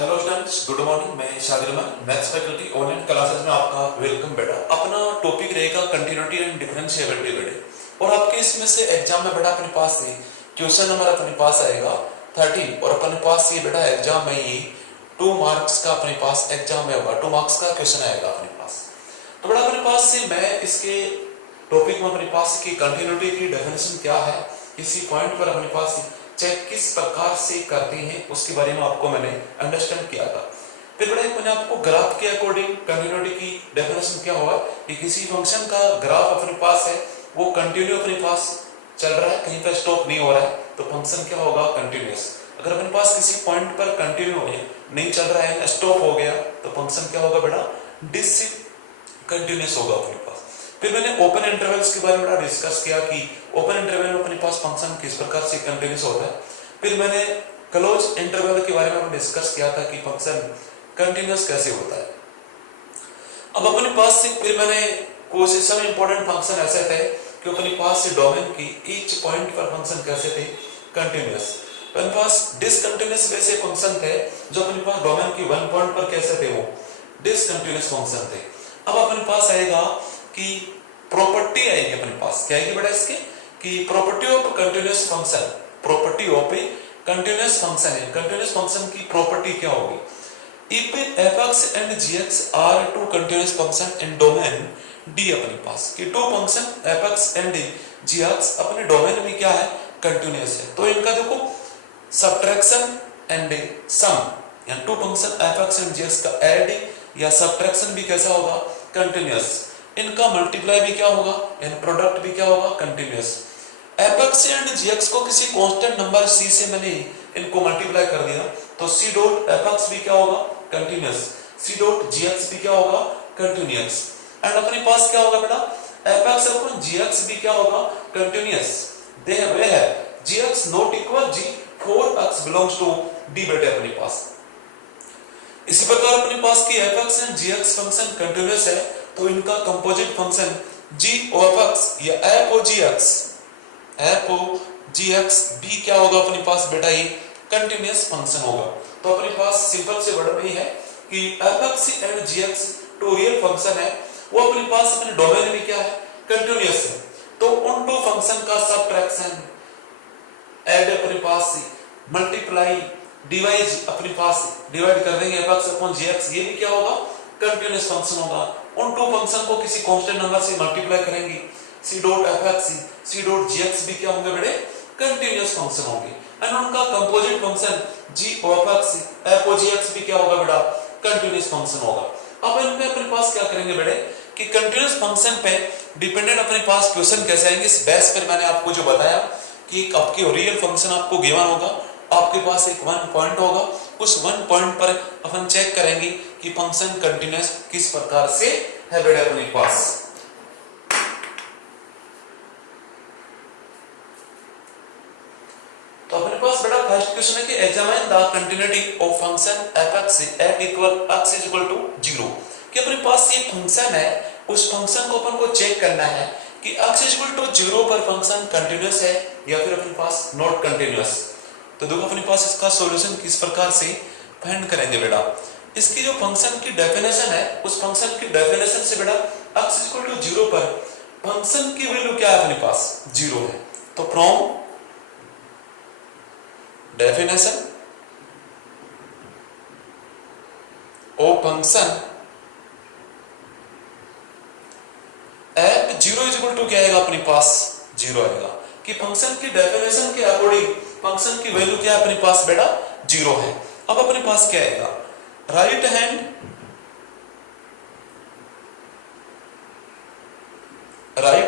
Hello students, good morning. मैं Shadir Ahmad, maths faculty online classes में आपका वेलकम बेटा। अपना टॉपिक रहेगा कंटिन्यूटी एंड डिफरेंशिएबिलिटी बेटे। और आपके इसमें से एग्जाम में बेटा अपने पास ये क्वेश्चन नंबर अपने पास आएगा 30 और अपने पास ये बेटा एग्जाम में ये 2 मार्क्स का अपने पास एग्जाम में होगा, 2 मार्क्स का क्वेश्चन आएगा अपने पास। तो बेटा अपने पास से मैं इसके टॉपिक में अपने पास की कंटिन्यूटी की डेफिनेशन क्या है, किसी पॉइंट पर अपने पास चेक किस प्रकार से करते हैं उसके बारे में आपको मैंने अंडरस्टैंड किया था। फिर बड़ा मैंने आपको ग्राफ के अकॉर्डिंग कंटिन्यूटी की डेफिनेशन क्या हुआ कि किसी फंक्शन का ग्राफ अपने पास है, वो कंटिन्यू अपने पास चल रहा है, कहीं पर स्टॉप नहीं हो रहा है, तो फंक्शन क्या होगा, कंटिन्यूअस। अगर अपने पास किसी पॉइंट पर कंटिन्यू नहीं चल रहा है, स्टॉप हो गया, तो फंक्शन क्या होगा बेटा, डिसकंटिन्यूअस होगा अपने पास। फिर मैंने ओपन इंटरवल्स के बारे में बड़ा डिस्कस किया कि ओपन इंटरवल में अपने पास फंक्शन किस प्रकार से कंटिन्यूअस होता है। फिर मैंने क्लोज इंटरवल के बारे में डिस्कस किया था कि फंक्शन कंटिन्यूअस कैसे होता है। अब अपने पास से फिर मैंने कुछ सब इंपॉर्टेंट फंक्शन ऐसे थे कि अपने पास से डोमेन की ईच पॉइंट पर फंक्शन कैसे थे, कंटिन्यूअस। अपने पास डिसकंटिन्यूअस वैसे फंक्शन थे जो अपने पास डोमेन की 1 पॉइंट पर कैसे थे, वो डिसकंटिन्यूअस फंक्शन थे। अब अपने पास आएगा कि प्रॉपर्टी आएगी अपने पास, क्या आएगी बेटा इसके कि property of continuous function, property of a continuous function है, कंटिन्यूअस फंक्शन की प्रॉपर्टी क्या होगी, if fx and gx are two continuous function in domain D अपने पास कि 2 फंक्शन fx एंड gx अपने डोमेन में क्या है, कंटिन्यूअस है। तो इनका देखो सब्ट्रैक्शन एंड सम, यानी 2 फंक्शन fx एंड gx का ऐड या सब्ट्रैक्शन भी कैसा होगा, कंटिन्यूअस। इनका मल्टीप्लाई भी क्या होगा, यानी प्रोडक्ट भी क्या होगा, कंटिन्यूअस। fx एंड gx को किसी कांस्टेंट नंबर c से मैंने इनको मल्टीप्लाई कर दिया, तो c डॉट fx भी क्या होगा, कंटिन्यूअस, c डॉट gx भी क्या होगा, कंटिन्यूअस। एंड अपने पास क्या होगा बेटा, fx अपॉन gx भी क्या होगा, कंटिन्यूअस। दे वे है gx not equal g for x belongs to d बेटे अपने पास। इसी प्रकार अपने पास की fx and gx function continuous है, तो इनका composite function g of x या f of gx भी क्या होगा अपने पास बेटा, ये कंटिन्यूअस फंक्शन होगा। तो अपने पास सिंपल से वर्ड में है कि fx and gx two real function है, वो अपने पास अपने डोमेन में क्या है, कंटिन्यूअस है। तो उन 2 फंक्शन का सब्ट्रैक्शन, ऐड अपने पास मल्टीप्लाई, डिवाइड अपने पास डिवाइड कर देंगे fx अपॉन gx, ये भी क्या होगा, कंटिन्यूअस फंक्शन होगा। उन 2 फंक्शन को किसी कांस्टेंट नंबर से मल्टीप्लाई करेंगे, c dot fx c dot gx भी क्या होंगे बेटे, कंटिन्यूअस फंक्शन होंगे। एंड उनका composite function g of x f of gx भी क्या होगा बेटा, कंटिन्यूअस फंक्शन होगा। अब इनमें अपने पास क्या करेंगे बेटे कि कंटिन्यूअस फंक्शन पे डिपेंडेंट अपने पास क्वेश्चन कैसे आएंगे, इस बेस पर मैंने आपको जो बताया कि आपके रियल फंक्शन आपको गिवन होगा, आपके पास एक 1 पॉइंट होगा, उस 1 पॉइंट पर अपन चेक करेंगे कि फंक्शन कंटिन्यूअस किस प्रकार से है बेटा अपने पास। तो अपने पास बेटा फर्स्ट क्वेश्चन है कि examine the continuity of function fx at equal x is equal to 0, कि अपने पास ये फंक्शन है, उस फंक्शन को अपन को चेक करना है कि x is equal to 0 पर फंक्शन कंटिन्यूअस है या फिर अपने पास नॉट कंटिन्यूअस। तो देखो अपने पास इसका सॉल्यूशन किस प्रकार से फाइंड करेंगे बेटा। इसकी जो फंक्शन की डेफिनेशन है, उस फंक्शन की डेफिनेशन से बेटा x is equal to 0 पर फंक्शन की वैल्यू क्या है, अपने पास 0 है। तो from definition of function f 0 is equal to क्या आएगा, अपने पास 0 आएगा कि फंक्शन की डेफिनेशन के अकॉर्डिंग फंक्शन की वैल्यू क्या है, अपने पास बेटा 0 है। अब अपने पास क्या आएगा, right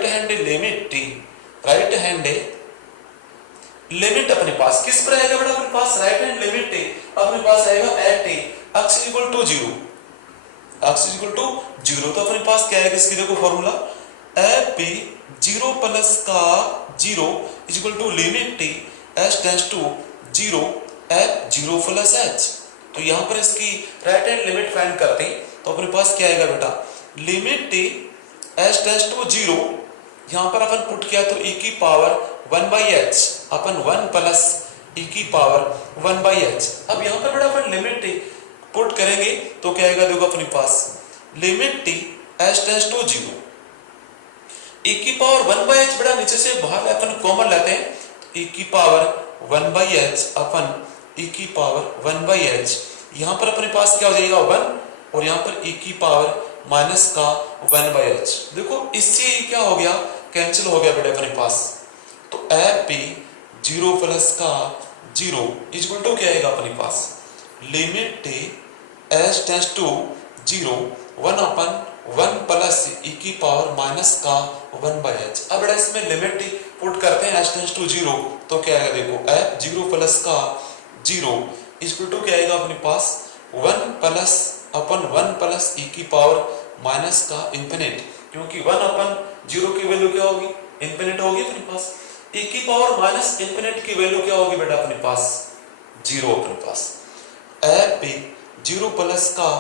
hand limit t, right hand limit अपने पास किस पर आएगा बेटा, अपने पास राइट हैंड लिमिट अपने पास आएगा eight x is equal to 0, x is equal to 0। तो अपने पास क्या आएगा इसकी, देखो फॉर्मूला f 0 प्लस का 0 is equal to limit t s tends to 0 f 0 plus h। तो यहाँ पर इसकी राइट हैंड लिमिट फाइंड करते हैं, तो अपने पास क्या आएगा बेटा, limit t s tends to 0, यहाँ पर अपन पुट किया तो e की पावर 1/h अपन 1 प्लस e की पावर 1/h। अब यहाँ पर बेटा अपन लिमिट पुट करेंगे तो क्या आएगा देखो अपने पास, limit T H tends to 0 e की पावर 1/h बड़ा नीचे से बाहर अपन कॉमन लेते हैं, e की पावर 1/h अपन e की पावर 1/h, यहां पर अपने पास क्या हो जाएगा 1 और यहां पर e की पावर माइनस का 1/h। देखो इससे क्या हो गया, कैंसिल हो गया बेटा अपने पास, तो एफ पी 0 प्लस का 0 इक्वल टू क्या आएगा अपने पास, limit T H tends to 0 1 अपन 1 प्लस e की पावर माइनस का 1/h। अब बेटा इसमें लिमिट पुट करते हैं h टेंड्स टू 0 तो क्या आएगा देखो, f 0 प्लस का 0 इक्वल टू क्या आएगा अपने पास 1 प्लस अपन 1 प्लस e की पावर माइनस का इंफिनिट, क्योंकि 1 अपन 0 की वैल्यू क्या होगी, इंफिनिट होगी अपने पास, e की पावर माइनस इंफिनिट की वैल्यू क्या होगी बेटा अपने पास 0 अपने पास, f पे 0 प्लस का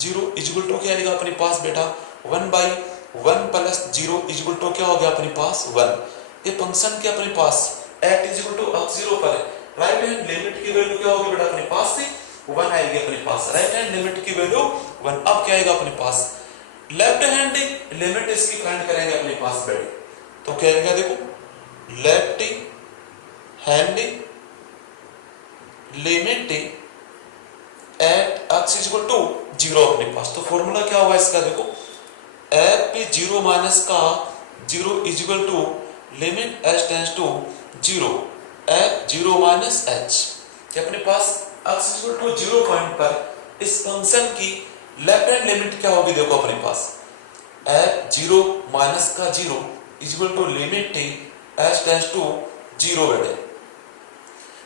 0 इक्वल टू क्या आएगा अपने पास बेटा 1/1 प्लस 0 इक्वल टू क्या हो गया अपने पास 1। ये फंक्शन के अपने पास एट इक्वल टू अब 0 पर राइट हैंड लिमिट की वैल्यू क्या होगी बेटा अपने पास से 1 आएगी अपने पास, राइट हैंड लिमिट की वैल्यू 1। अब क्या आएगा अपने पास, लेफ्ट हैंड लिमिट इसकी फाइंड करेंगे अपने पास बेटे, तो क्या आएगा देखो left hand limit at x equal to 0 अपने पास, तो फॉर्मूला क्या होगा इसका देखो, एफ पे 0 माइनस का 0 equal to limit h tends to 0 F 0 minus h, क्या अपने पास x इक्वल टू 0 पॉइंट पर इस फंक्शन की लेफ्ट हैंड लिमिट क्या होगी देखो अपने पास, एफ 0 माइनस का 0 equal to limit h tends to 0 बेटे,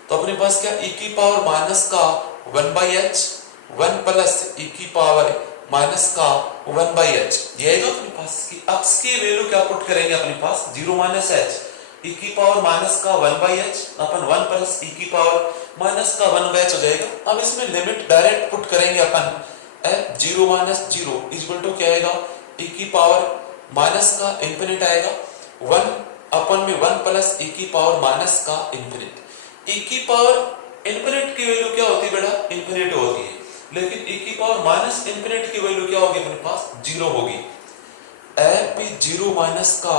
तो अपने पास क्या e की पावर माइनस का 1/h 1 प्लस e की पावर माइनस का 1/h, ये आएगा अपने पास की x की वैल्यू क्या पुट करेंगे अपने पास 0 माइनस h e की पावर माइनस का 1/h अपन 1 प्लस e की पावर माइनस का 1/h हो जाएगा। अब इसमें लिमिट डायरेक्ट पुट करेंगे अपन, f 0 माइनस 0 इक्वल टू क्या आएगा e की पावर माइनस का इंफिनिट आएगा 1 अपन में 1 प्लस e की पावर माइनस का इंफिनिट, e की पावर इंफिनिट की वैल्यू क्या होती है बेटा इंफिनिट होती है, लेकिन e की पावर माइनस इंफिनिट की वैल्यू क्या होगी अपने पास 0 होगी, f पे 0 माइनस का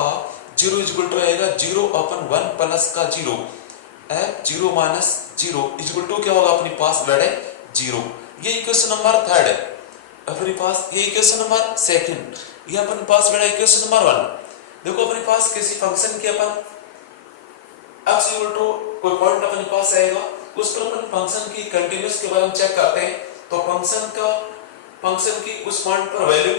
0 इक्वल टू आएगा 0 अपन 1 प्लस का 0, f 0 माइनस 0 इक्वल टू क्या होगा अपने पास बेटे 0। ये इक्वेशन नंबर 3 है अपने पास, ये इक्वेशन नंबर 2, ये अपने पास बेटा इक्वेशन नंबर 1। देखो अपने पास किसी फंक्शन के अपन x इक्वल टू कोई पॉइंट अपने पास आएगा, उस पर अपन फंक्शन की कंटीन्यूअस के बारे में चेक करते हैं, तो फंक्शन की उस पॉइंट पर वैल्यू,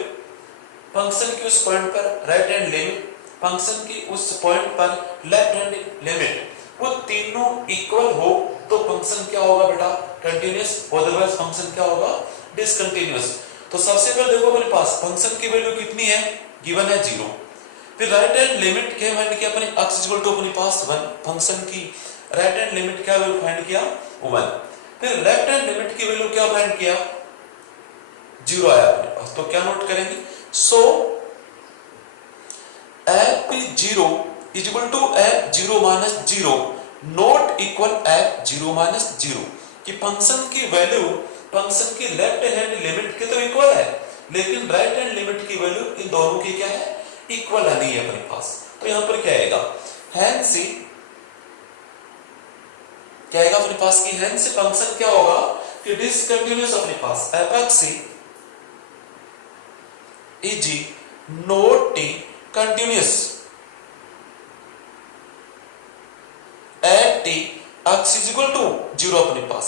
फंक्शन की उस पॉइंट पर राइट हैंड लिमिट, फंक्शन की उस पॉइंट पर लेफ्ट हैंड लिमिट, वो तीनों इक्वल हो तो फंक्शन क्या होगा बेटा कंटीन्यूअस, अदरवाइज फंक्शन क्या होगा डिसकंटीन्यूअस। तो सबसे पहले देखो अपने पास फंक्शन की वैल्यू कितनी है, गिवन है 0, फिर राइट हैंड लिमिट क्या फाइंड किया अपने x इक्वल टू अपने पास 1, फंक्शन की राइट हैंड लिमिट क्या वैल्यू फाइंड किया 1, फिर लेफ्ट हैंड लिमिट की वैल्यू क्या फाइंड किया 0 आया अपने पास, तो क्या नोट करेंगे, so f 0 equal to f 0 minus 0 not equal f 0 minus 0, कि फंक्शन की वैल्यू फंक्शन की लेफ्ट हैंड लिमिट के तो इक्वल है, लेकिन राइट हैंड लिमिट की वैल्यू इन दोनों की क्या है इक्वल नहीं है अपने पास, तो यहां पर क्या आएगा हैंस क्या आएगा अपने पास की हैंस फंक्शन क्या होगा कि डिसकंटीन्यूअस अपने पास fx is not continuous at x is equal to 0 अपने पास,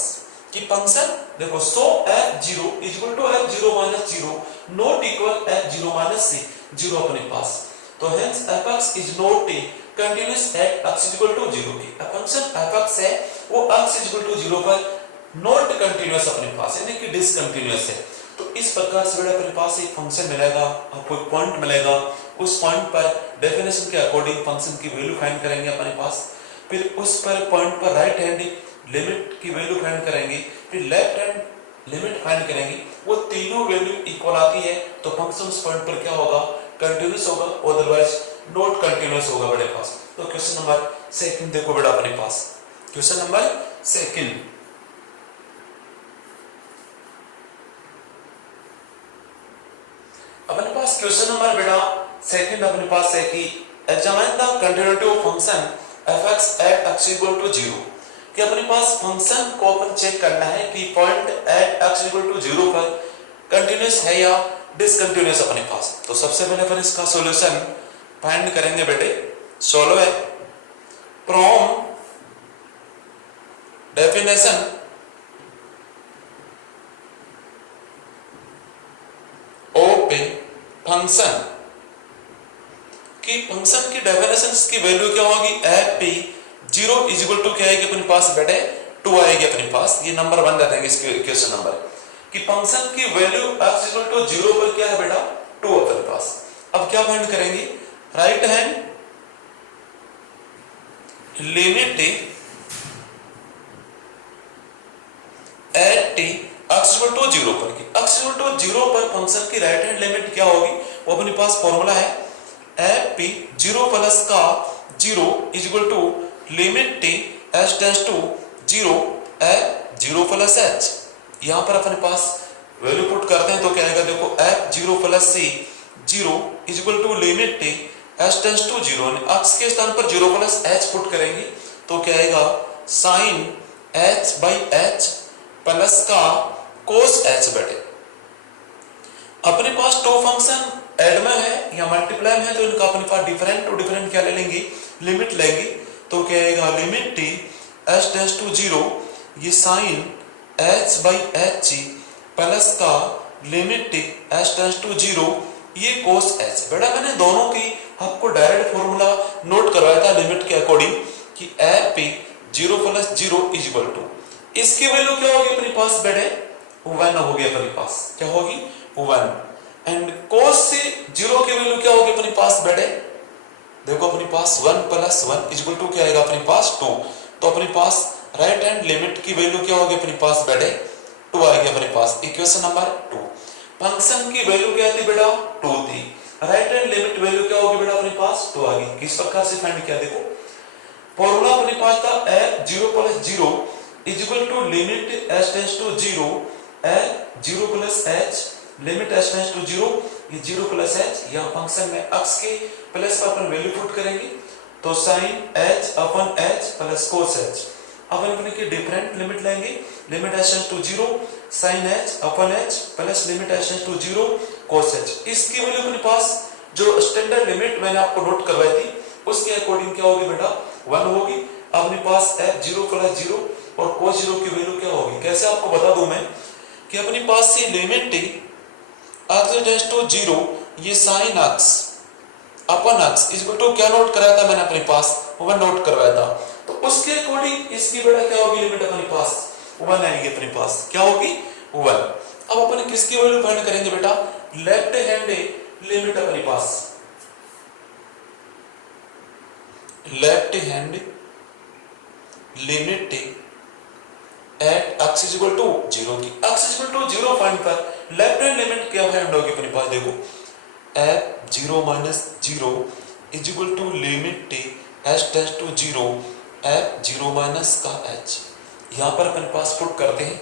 कि फंक्शन देखो so f0 is equal to f0 minus 0 not equal f0 minus 0 अपने पास, तो hence fx is not continuous at x is equal to 0 की function fx है वो x इज इक्वल टू 0 पर नॉट कंटीन्यूअस अपने पास यानी कि डिसकंटीन्यूअस है। तो इस प्रकार से बेटा अपने पास एक फंक्शन मिलेगा, आपको एक पॉइंट मिलेगा, उस पॉइंट पर डेफिनेशन के अकॉर्डिंग फंक्शन की वैल्यू फाइंड करेंगे अपने पास, फिर उस पर पॉइंट पर राइट हैंड लिमिट की वैल्यू फाइंड करेंगे, फिर लेफ्ट हैंड लिमिट फाइंड करेंगे, वो तीनों वैल्यू इक्वल आती है तो फंक्शन उस पॉइंट पर क्या होगा कंटीन्यूअस होगा, अदरवाइज नॉट कंटीन्यूअस होगा बेटे पास। तो क्वेश्चन नंबर 2 देखो बेटा अपने पास, क्वेश्चन नंबर 2 पास क्वेश्चन नंबर बेटा सेकंड अपने पास है कि examine the continuity of function fx at x equal to 0 कि अपने पास फंक्शन को अपन चेक करना है कि point at x equal to 0 पर कंटिन्यूअस है या डिसकंटिन्यूअस अपने पास। तो सबसे पहले अपन इसका सॉल्यूशन फाइंड करेंगे बेटे। सोल्व है from definition of a function कि फंक्शन की डेफिनेशन की वैल्यू क्या होगी F P 0 is equal to क्या आएगी अपने पास बेटे 2 आएगी अपने पास। ये नंबर 1 दे देंगे इसके क्वेश्चन नंबर कि फंक्शन की वैल्यू x इक्वल टू 0 पर क्या है बेटा 2 अपने पास। अब क्या फाइंड करेंगे right hand limit at T x equal to 0 पर की x इक्वल टू 0 पर फंक्शन की राइट हैंड लिमिट क्या होगी वो अपने पास फॉर्मूला है एफ पी 0 प्लस का 0 is equal to limit T H tends to 0 F 0 plus H. यहां पर अपने पास वैल्यू पुट करते हैं तो क्या आएगा देखो F 0 plus C 0 is equal to limit T H tends to 0 x के स्थान पर 0 प्लस एच पुट करेंगे तो क्या आएगा sine H by H plus का कोस एच बेटे। अपने पास दो फंक्शन एड में है या मल्टीप्लाई में है तो इनका अपने पास डिफरेंट टू डिफरेंट क्या ले लेंगे लिमिट लेंगे तो क्या आएगा limit T H tends to 0 ये साइन एच बाई एच जी प्लस का limit T H tends to 0 ये कोस एच। बेटा मैंने दोनों की आपको डायरेक्ट फॉर्मूला नोट करवाया था लिमिट के अकॉर्डिंग कि F P 0 plus 0 is equal to इसकी वैल्यू क्या होगी अपने पास बेटे 1 होगी अपने पास क्या होगी 1 एंड cos से 0 की वैल्यू क्या होगी अपने पास बेटे देखो अपने पास 1 प्लस 1 इज इक्वल टू क्या आएगा अपने पास 2 तो अपने पास राइट हैंड लिमिट की वैल्यू क्या होगी अपने पास बेटे 2 आएगी अपने पास। इक्वेशन नंबर 2 फंक्शन की वैल्यू क्या थी बेटा 2 थी राइट हैंड लिमिट वैल्यू क्या होगी बेटा अपने पास 2 आ गई। किस प्रकार से फाइंड किया देखो फॉर्मूला अपने पास था f 0 plus 0 is equal to limit h tends to 0 f 0 plus h limit h tends to 0 ये 0 प्लस h यहां फंक्शन में x के प्लस पर अपन वैल्यू पुट करेंगे तो sin h अपन h प्लस cos h अपन अपने की डिफरेंट लिमिट लेंगे limit h tends to 0 sin h अपन h plus limit h tends to 0 cos h। इसकी वैल्यू अपने पास जो स्टैंडर्ड लिमिट मैंने आपको नोट करवाई थी उसके अकॉर्डिंग क्या होगी बेटा 1 होगी। अपने पास f 0 प्लस 0 और cos 0 की वैल्यू क्या होगी कैसे आपको बता दूं मैं कि अपने पास से limit t x tends to 0 ये sin x अपन x इज इक्वल टू क्या नोट कराया था मैंने अपने पास 1 नोट करवाया था तो उसके अकॉर्डिंग इसकी बेटा क्या होगी लिमिट अपने पास 1 आएगी अपने पास क्या होगी 1। अब अपन किसकी वैल्यू फाइंड करेंगे बेटा लेफ्ट हैंड लिमिट अपने पास left hand limit at x is equal to 0 की x is equal to 0 point पर लेफ्ट हैंड लिमिट क्या फाइंड होगी अपने पास देखो f 0 minus 0 is equal to limit h tends to 0 f 0 minus का h। यहां पर अपने पास पुट करते हैं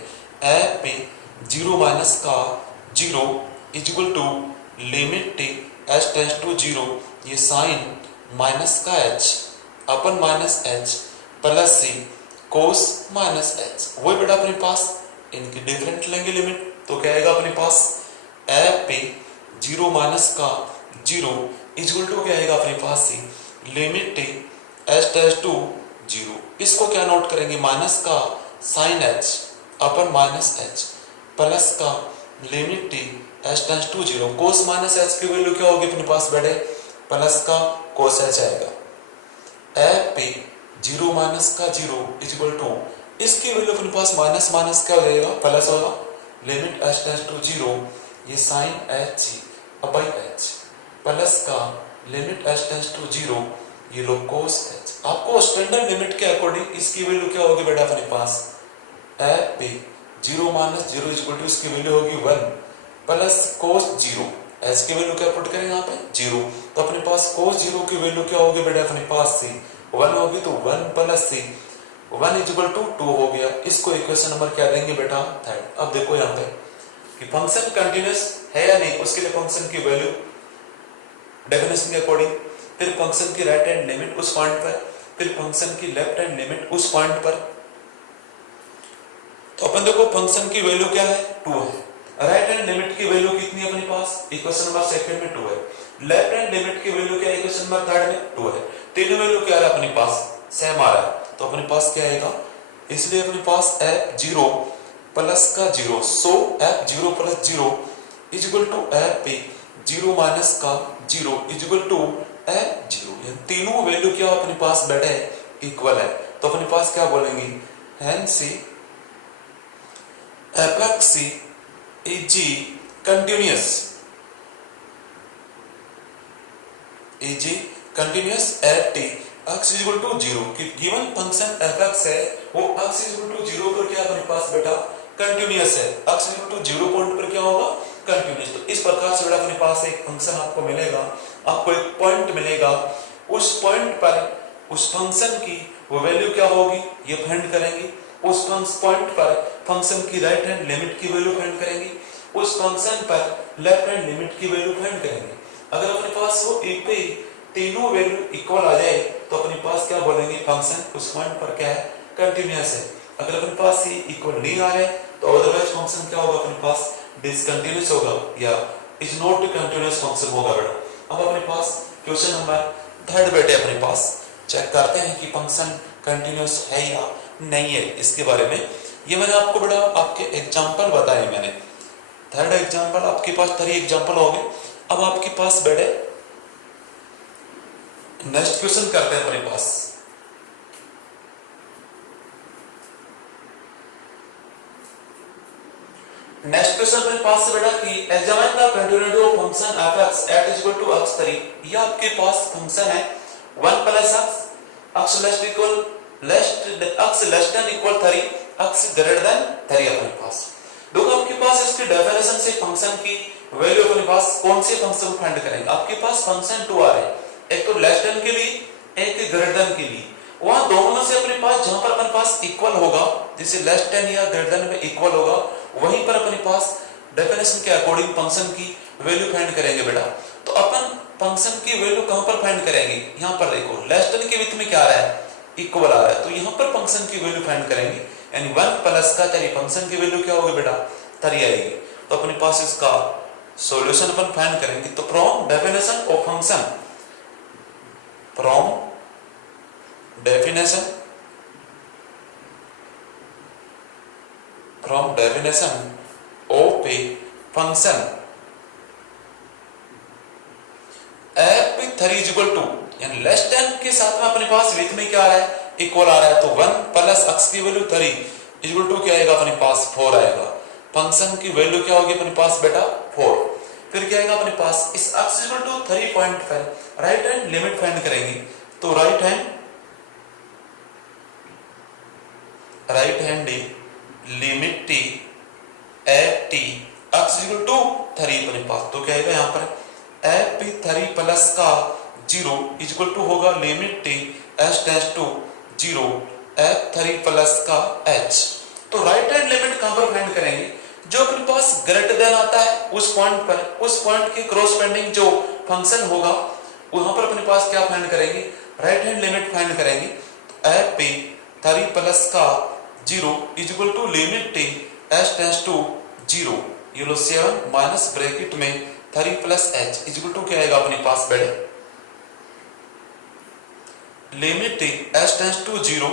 f पे 0 माइनस का 0 is equal to limit h tends to 0 ये साइन माइनस का h अपन माइनस h प्लस सी cos माइनस एच वही बेटा अपने पास इनकी डिफरेंट लेंगे लिमिट तो क्या आएगा अपने पास f पे 0 माइनस का 0 इज इक्वल टू क्या आएगा अपने पास सी लिमिट h टेंड्स टू 0 इसको क्या नोट करेंगे माइनस का sin h अपन माइनस h प्लस का limit h tends to 0 cos minus h की वैल्यू क्या होगी अपने पास बेटे प्लस का cos h आएगा f पे 0 माइनस का 0 इज इक्वल टू इसकी वैल्यू अपने पास माइनस माइनस क्या हो जाएगा प्लस होगा लिमिट h टेंड्स टू 0 ये sin h by h plus का लिमिट h टेंड्स टू 0 ये लो cos h। आपको स्टैंडर्ड लिमिट के अकॉर्डिंग इसकी वैल्यू क्या होगी बेटा अपने पास f पे 0 माइनस 0 इज इक्वल टू इसकी वैल्यू होगी 1 प्लस cos 0 h की वैल्यू क्या पुट करेंगे यहाँ पे 0 तो अपने पास cos 0 की वैल्यू क्या होगी बेटा अपने पास से 1 होगी तो 1 प्लस सी 1 इज इक्वल टू 2 हो गया। इसको इक्वेशन नंबर क्या देंगे बेटा 3। अब देखो यहाँ पे कि फंक्शन कंटीन्यूअस है या नहीं उसके लिए फंक्शन की वैल्यू डेफिनेशन के अकॉर्डिंग, फिर फंक्शन की राइट हैंड लिमिट उस पॉइंट पर, फिर फंक्शन की लेफ्ट हैंड लिमिट उस पॉइंट पर। तो अपन देखो फंक्शन की वैल्यू क्या है 2 है, राइट हैंड लिमिट की वैल्यू कितनी है अपने पास, इक्वेशन नंबर सेकंड में 2 है, लेफ्ट हैंड लिमिट की वैल्यू क्या है इक्वेशन नंबर थर्ड में 2 है, तीनों वैल्यू क्या है अपने पास सेम आ रहा है। तो अपने पास क्या आएगा, इसलिए अपने पास f0 प्लस का 0, so f0 plus 0 is equal to f0 minus का 0 इज इक्वल टू f0। ये तीनों वैल्यू क्या अपने पास बैठे इक्वल है। तो अपने पास क्या बोलेंगे, hence fx is continuous at t x is equal to 0 कि गिवन फंक्शन fx है वो x is equal to 0 पर क्या अपने पास बेटा कंटिन्यूअस है, x is equal to 0 point पर क्या होगा कंटिन्यूअस। तो इस प्रकार से बेटा अपने पास एक फंक्शन आपको मिलेगा, आपको एक पॉइंट मिलेगा, उस पॉइंट पर उस फंक्शन की वो वैल्यू क्या होगी ये फाइंड करेंगे, उस पॉइंट पर फंक्शन की राइट हैंड लिमिट की वैल्यू फाइंड करेंगे, उस फंक्शन पर लेफ्ट हैंड लिमिट की वैल्यू फाइंड करेंगे। अगर अपने पास वो एक पे तीनों वैल्यू इक्वल आ जाए तो अपने पास क्या बोलेंगे फंक्शन उस पॉइंट पर क्या है कंटिन्यूअस है। अगर अपने पास ये इक्वल नहीं आ रहे तो अदरवाइज फंक्शन क्या होगा अपने पास डिसकंटिन्यूअस होगा या इज नॉट कंटिन्यूअस फंक्शन होगा बेटा। अब अपने पास क्वेश्चन नंबर थर्ड बेटे अपने पास चेक करते हैं कि फंक्शन कंटिन्यूअस है या नहीं है। इसके बारे में ये मैंने आपको बेटा आपके एग्जांपल बताए, मैंने थर्ड एग्जांपल आपके पास 3 एग्जांपल हो गए। अब आपके पास बेटे नेक्स्ट क्वेश्चन करते हैं अपने पास। नेक्स्ट क्वेश्चन अपने पास से बेटा कि examine the continuity of function f(x) at is equal to x3। ये आपके पास फंक्शन है 1 plus x less than equal 3 x greater than 3 अपने पास। देखो आपके पास इसके डेफिनेशन से फंक्शन की वैल्यू अपने पास कौन से फंक्शन को फाइंड करेंगे। आपके पास फंक्शन 2 आ रहे हैं, एक तो लेस देन के लिए एक ग्रेटर देन के लिए, वहां दोनों में से अपने पास जहां पर अपने पास इक्वल होगा जैसे लेस देन या ग्रेटर देन में इक्वल होगा वहीं पर अपने पास डेफिनेशन के अकॉर्डिंग फंक्शन की वैल्यू फाइंड करेंगे बेटा। तो अपन फंक्शन की वैल्यू कहां पर फाइंड करेंगे, यहां पर देखो लेस देन के विथ में क्या आ रहा है इक्वल आ रहा है, तो यहां पर फंक्शन की वैल्यू फाइंड करेंगे यानी 1 प्लस का 3 फंक्शन की वैल्यू क्या होगी बेटा 3 आएगी। तो अपने पास इसका सॉल्यूशन अपन फाइंड करेंगे। तो from definition of function, from definition of a function f3 is equal to यानी लेस देन के साथ में अपने पास विथ में क्या आ रहा है इक्वल आ रहा है, तो 1 प्लस x की वैल्यू 3 इज इक्वल टू क्या आएगा अपने पास 4 आएगा। फंक्शन की वैल्यू क्या होगी अपने पास बेटा 4। फिर क्या आएगा अपने पास इस x is equal to 3 point पर राइट हैंड लिमिट फाइंड करेंगे। तो right hand limit t at t x is equal to 3 अपने पास। तो क्या आएगा यहाँ पर f3 प्लस का 0 इज इक्वल टू होगा limit t s tends to 0 f3 plus का h। तो राइट हैंड लिमिट कहां पर फाइंड करेंगे, जो अपने पास ग्रेटर देन आता है उस पॉइंट पर, उस पॉइंट के क्रॉसपेंडिंग जो फंक्शन होगा वहां पर अपने पास क्या फाइंड करेंगे राइट हैंड लिमिट फाइंड करेंगे। तो f3 प्लस का 0 is equal to limit t s tends to 0 ये लो 7 माइनस ब्रैकेट में 3 plus h is equal to क्या आएगा अपने पास बेटे limit t s tends to 0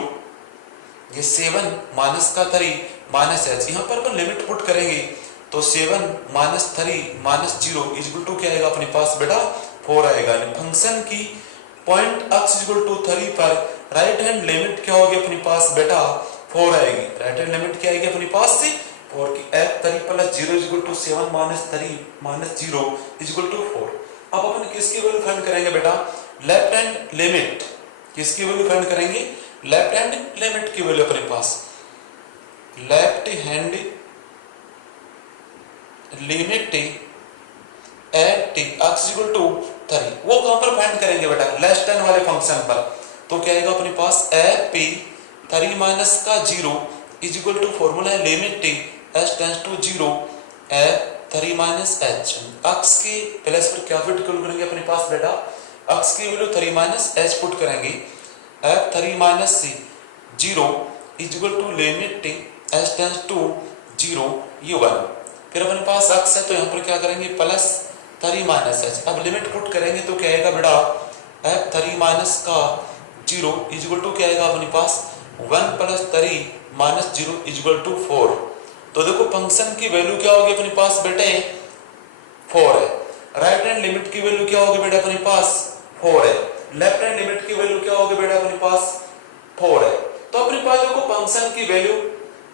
ये 7 माइनस का 3 माइनस h, यहाँ पर अपन लिमिट पुट करेंगे तो 7 minus 3 minus 0 is equal to क्या आएगा अपने पास बेटा 4 आएगा। फंक्शन की point x is equal to 3 पर राइट हैंड लिमिट क्या होगी अपने पास बेटा 4 आएगी। राइट हैंड लिमिट क्या आएगी अपने पास से 4 की f3 plus 0 is equal to 7 minus 3 minus 0 is equal to 4। अब अपन किसकी वैल्यू फाइंड करेंगे बेटा लेफ्ट हैंड लिमिट, किसकी वैल्यू फाइंड करेंगे लेफ्ट हैंड लिमिट की वैल्यू अपने पास left hand limit at x equal to 3 वो कहां पर फाइंड करेंगे बेटा लेस देन वाले फंक्शन पर। तो क्या आएगा अपने पास f3 माइनस का 0 इज इक्वल टू फॉर्मूला है limit s tends to 0 f 3 minus h, अक्स की प्लस पर क्या फिट करेंगे अपने पास बेटा, अक्स की वैल्यू 3 माइनस एच पुट करेंगे, एफ 3 माइनस सी 0 is equal to limit H tends to 0 ये 1। फिर अपने पास अक्स है तो यहाँ पर क्या करेंगे प्लस 3 माइनस एच, अब लिमिट पुट करेंगे तो क्या आएगा बेटा, एफ 3 माइनस का 0 इज इक्वल टू क्या आएगा अपने पास 1 plus 3 minus 0 is equal to 4। तो देखो फंक्शन की वैल्यू क्या होगी अपने पास बेटे 4 है, राइट हैंड लिमिट की वैल्यू क्या होगी बेटा अपने पास 4 है, लेफ्ट हैंड लिमिट की वैल्यू क्या होगी बेटा अपने पास 4 है। तो अपने पास देखो फंक्शन की value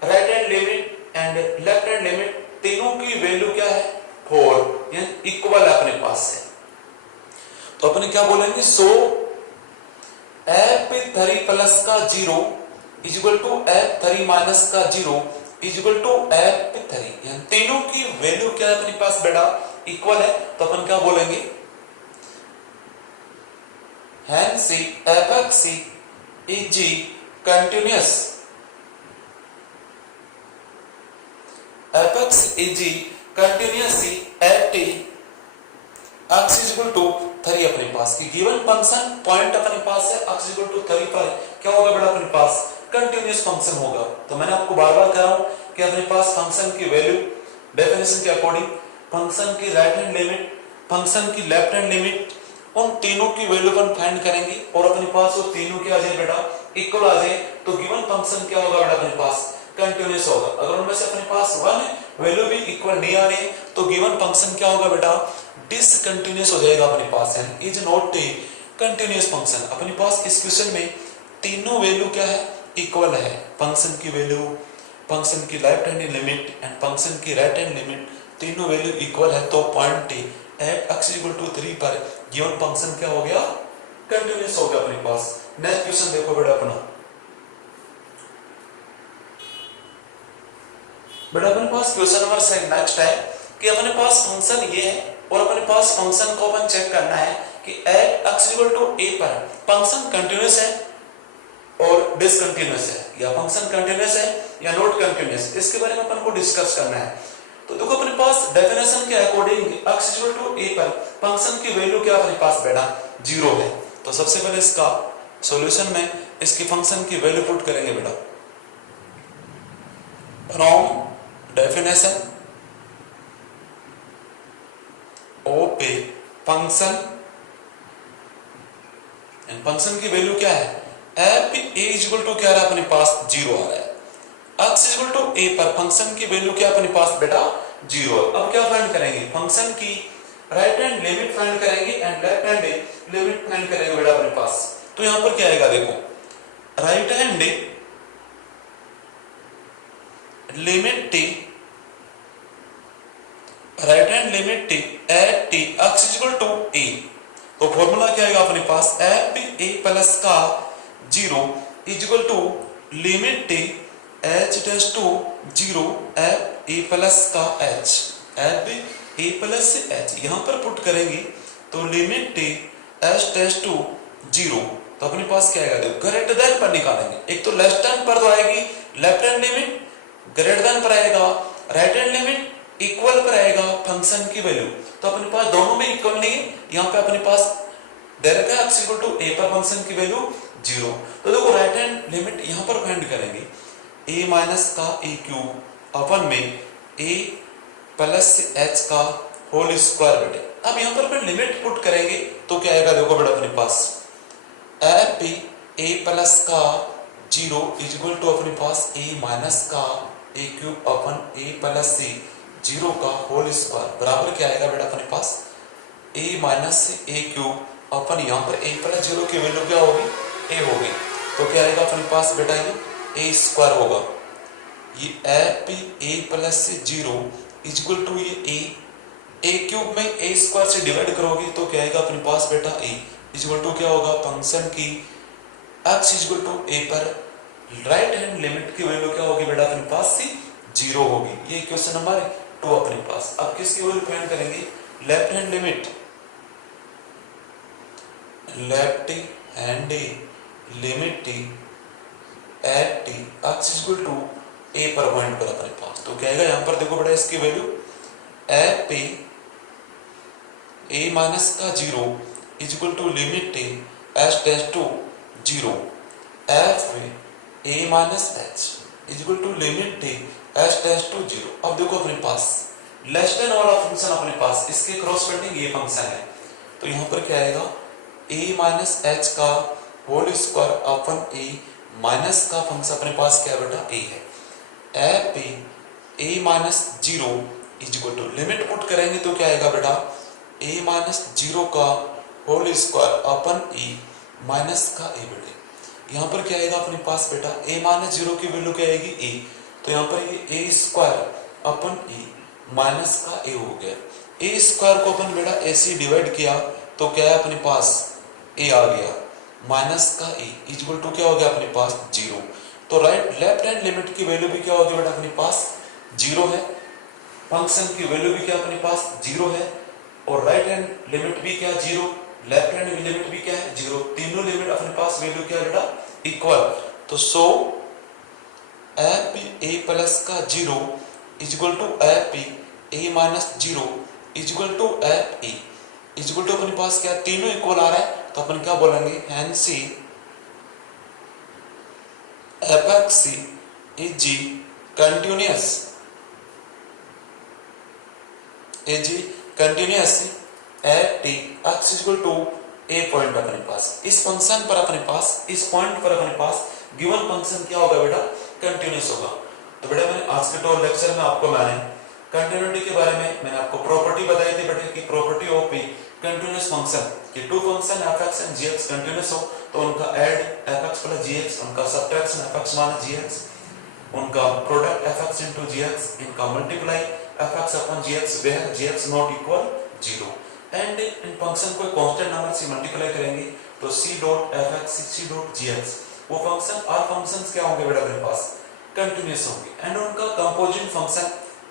right hand limit and left hand limit तीनों की वैल्यू क्या है 4, यानी इक्वल अपने पास है। तो अपने क्या बोलेंगे, सो एफ 3 प्लस का 0 is equal to F 3 minus का 0 इज इक्वल टू एफ 3, यानी तीनों की वैल्यू क्या है अपने पास बेटा इक्वल है। तो अपन क्या बोलेंगे, hence fx is continuous, fx is continuous at x is equal to 3 अपने पास की गिवन फंक्शन पॉइंट अपने पास है x is equal to 3 पर क्या होगा बेटा अपने पास कंटिन्यूअस फंक्शन होगा। तो मैंने आपको बार बार कह रहा हूं कि अपने पास फंक्शन की वैल्यू डेफिनेशन के अकॉर्डिंग फंक्शन की राइट हैंड लिमिट, फंक्शन की लेफ्ट हैंड लिमिट, उन तीनों की वैल्यू अपन फाइंड करेंगे और अपने पास वो तीनों क्या आ जाए बेटा इक्वल आ जाए, तो गिवन फंक्शन क्या होगा बेटा अपने पास कंटिन्यूअस होगा। अगर उनमें से अपने पास 1 वैल्यू भी इक्वल नहीं आ रही तो गिवन फंक्शन क्या होगा बेटा डिसकंटिन्यूअस हो जाएगा अपने पास, यानी is not a continuous function. अपने पास इस क्वेश्चन में तीनों वैल्यू क्या है इक्वल है, फंक्शन की वैल्यू, फंक्शन की left hand limit and function की राइट हैंड लिमिट तीनों वैल्यू इक्वल है। तो point F X equal to 3 पर गिवन फंक्शन क्या हो गया कंटिन्यूअस हो गया अपने पास। नेक्स्ट क्वेश्चन देखो बेटा अपने पास क्वेश्चन नंबर 6 नेक्स्ट है कि अपने पास फंक्शन ये है और अपने पास फंक्शन को अपन चेक करना है कि एफ एक्स इक्वल टू ए पर फंक्शन कंटिन्यूअस है और डिसकंटिन्यूअस है, या फंक्शन कंटिन्यूअस है या नॉट कंटिन्यूअस, इसके बारे में अपन को डिस्कस करना है। तो देखो अपने पास डेफिनेशन के according x equal to a पर फंक्शन की वैल्यू क्या अपने पास बेटा 0 है। तो सबसे पहले इसका सॉल्यूशन में इसकी फंक्शन की वैल्यू पुट करेंगे बेटा, from definition of a function, and function की वैल्यू क्या है एफ ए इक्वल टू क्या रहा अपने पास 0 आ रहा है, x इक्वल टू a पर फंक्शन की वैल्यू क्या अपने पास बेटा 0। अब क्या फाइंड करेंगे, फंक्शन की राइट हैंड लिमिट फाइंड करेंगे and left hand limit find करेंगे बेटा अपने पास। तो यहां पर क्या आएगा देखो, right hand limit t, right hand limit t at t x equal to a, तो फॉर्मूला क्या आएगा अपने पास एफ a प्लस का 0 equal to limit t h tends to 0 F A plus का h, F A plus h यहां पर put करेंगे तो limit t h tends to 0, तो अपने पास क्या आएगा देखो ग्रेटर देन पर निकालेंगे, एक तो लेस देन पर तो आएगी left hand limit, greater than पर आएगा राइट हैंड लिमिट, इक्वल पर आएगा फंक्शन की वैल्यू। तो अपने पास दोनों में इक्वल नहीं है, यहां पे अपने पास डायरेक्ट है x इक्वल टू a पर फंक्शन की वैल्यू 0। तो देखो राइट हैंड लिमिट यहां पर फाइंड करेंगे a माइनस का a क्यूब अपन में a प्लस h का होल स्क्वायर बेटे। अब यहां पर फिर लिमिट पुट करेंगे तो क्या आएगा देखो बेटा अपने पास एफ a प्लस का 0 इज इक्वल टू अपने पास a माइनस का a cube upon a plus 0 का होल स्क्वायर बराबर क्या आएगा बेटा अपने पास a माइनस a क्यूब अपन यहाँ पर a प्लस 0 की वैल्यू क्या होगी a होगी, तो क्या आएगा अपने पास बेटा ये a स्क्वायर होगा, ये F a plus 0 equal to ये a क्यूब में a स्क्वायर से डिवाइड करोगे तो क्या आएगा अपने पास बेटा a इक्वल टू क्या होगा फंक्शन की x इक्वल टू a पर राइट हैंड लिमिट की वैल्यू क्या होगी बेटा अपने पास से 0 होगी। ये क्वेश्चन नंबर 2 अपने पास। अब किसकी वैल्यू फाइंड करेंगे, left hand limit, left hand limit at x equal to a पर पॉइंट पर अपने पास, तो क्या आएगा यहाँ पर देखो बेटा इसकी वैल्यू एफ पे ए माइनस का 0 is equal to limit T H tends to 0, f पे a minus h is equal to limit T H tends to 0। अब देखो अपने पास लेस देन वाला फंक्शन अपने पास, इसके क्रॉसपेंडिंग ये फंक्शन है, तो यहाँ पर क्या आएगा ए माइनस एच का होल स्क्वायर अपन ए माइनस का फंक्शन अपने पास क्या बेटा ए है, एफ पे a minus 0 is equal to limit put करेंगे तो क्या आएगा बेटा ए माइनस 0 का होल स्क्वायर अपन ए माइनस का ए बेटे। यहाँ पर क्या आएगा अपने पास बेटा ए माइनस 0 की वैल्यू क्या आएगी ए, तो यहाँ पर ये ए स्क्वायर अपन ए माइनस का ए हो गया। ए स्क्वायर को अपन बेटा ए से डिवाइड किया तो क्या है अपने पास ए आ गया माइनस का ए इज इक्वल टू क्या हो गया अपने पास 0। तो राइट लेफ्ट हैंड लिमिट की वैल्यू भी क्या होगी बेटा अपने पास 0 है, फंक्शन की वैल्यू भी क्या अपने पास 0 है, और राइट हैंड लिमिट भी क्या 0, लेफ्ट हैंड लिमिट भी क्या है 0, तीनों लिमिट अपने पास वैल्यू क्या है बेटा इक्वल। तो so F P A plus का 0 is equal to F P A minus 0 is equal to F A is equal to अपने पास क्या तीनों इक्वल आ रहा है, तो अपन क्या बोलेंगे hence F X C is G continuous at T X equal to A point अपने पास, इस फंक्शन पर अपने पास इस पॉइंट पर अपने पास गिवन फंक्शन क्या होगा बेटा कंटिन्यूअस होगा। तो बेटा मैंने आज के तो लेक्चर में आपको मैंने कंटिन्यूटी के बारे में मैंने आपको प्रॉपर्टी बताई थी बेटे कि property of a continuous function कि two function f(x) and g(x) continuous हो तो उनका ऐड f(x) + gx, उनका सब्ट्रैक्शन f(x) - gx, उनका प्रोडक्ट f(x) * gx, इनका multiply f(x) / gx where gx not equal 0 and इन फंक्शन को कांस्टेंट नंबर से मल्टीप्लाई करेंगे तो c.f(x) c.gx वो फंक्शन और फंक्शंस क्या होंगे बेटा अपने पास कंटिन्यूअस होंगे एंड उनका composite function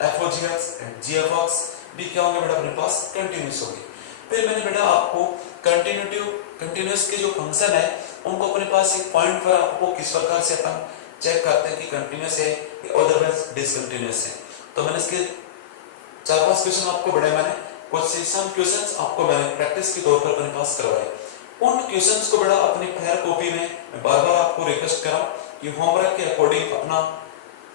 f(g(x) and g(f(x) भी क्या होंगे बेटा अपने पास कंटिन्यूअस होंगे। फिर मैंने बेटा आपको कंटिन्यूअस के जो फंक्शन है उनको अपने पास एक पॉइंट पर आपको किस प्रकार से अपन चेक करते हैं कि कंटिन्यूअस है या अदरवाइज डिसकंटिन्यूअस है। तो मैंने इसके 4-5 क्वेश्चन आपको बड़े मैंने कुछ क्वेश्चंस आपको मैंने प्रैक्टिस के तौर पर अपने पास करवाए। उन क्वेश्चंस को बड़ा अपनी फेयर कॉपी में मैं बार-बार आपको रिक्वेस्ट कर रहा हूं कि होमवर्क के अकॉर्डिंग अपना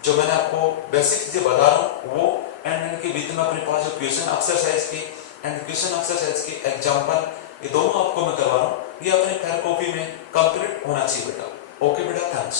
जो मैंने आपको बेसिक चीजें बता रहा हूं वो एंड इनके बीच में अपने पास जो क्वेश्चन एक्सरसाइज के एंड क्वेश्चन एक्सरसाइज के एग्जांपल ये दोनों आपको मैं करवा रहा हूं, ये अपने फेयर कॉपी में कंप्लीट होना चाहिए बेटा। ओके बेटा, थैंक्स।